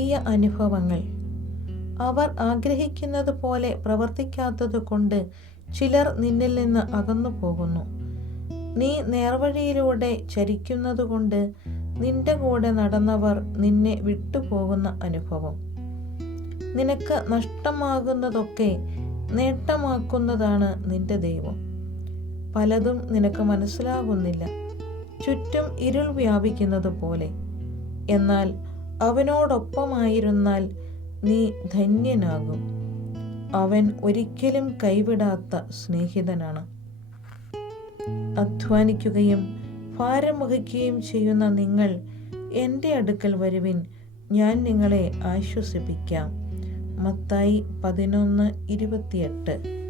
അനുഭവങ്ങൾ. അവർ ആഗ്രഹിക്കുന്നത് പോലെ പ്രവർത്തിക്കാത്തത് കൊണ്ട് ചിലർ നിന്നിൽ നിന്ന് അകന്നു പോകുന്നു. നീ നേർവഴിയിലൂടെ ചരിക്കുന്നതുകൊണ്ട് നിന്റെ കൂടെ നടന്നവർ നിന്നെ വിട്ടുപോകുന്ന അനുഭവം. നിനക്ക് നഷ്ടമാകുന്നതൊക്കെ നേട്ടമാക്കുന്നതാണ് നിന്റെ ദൈവം. പലതും നിനക്ക് മനസ്സിലാകുന്നില്ല. ചുറ്റും ഇരുൾ വ്യാപിക്കുന്നത് പോലെ എന്നാൽ അവനോടൊപ്പമായിരുന്നാൽ നീ ധന്യനാകും. അവൻ ഒരിക്കലും കൈവിടാത്ത സ്നേഹിതനാണ്. അധ്വാനിക്കുകയും ഭാരം വഹിക്കുകയും ചെയ്യുന്ന നിങ്ങൾ എന്റെ അടുക്കൽ വരുവിൻ. ഞാൻ നിങ്ങളെ ആശ്വസിപ്പിക്കാം. മത്തായി പതിനൊന്ന് ഇരുപത്തിയെട്ട്.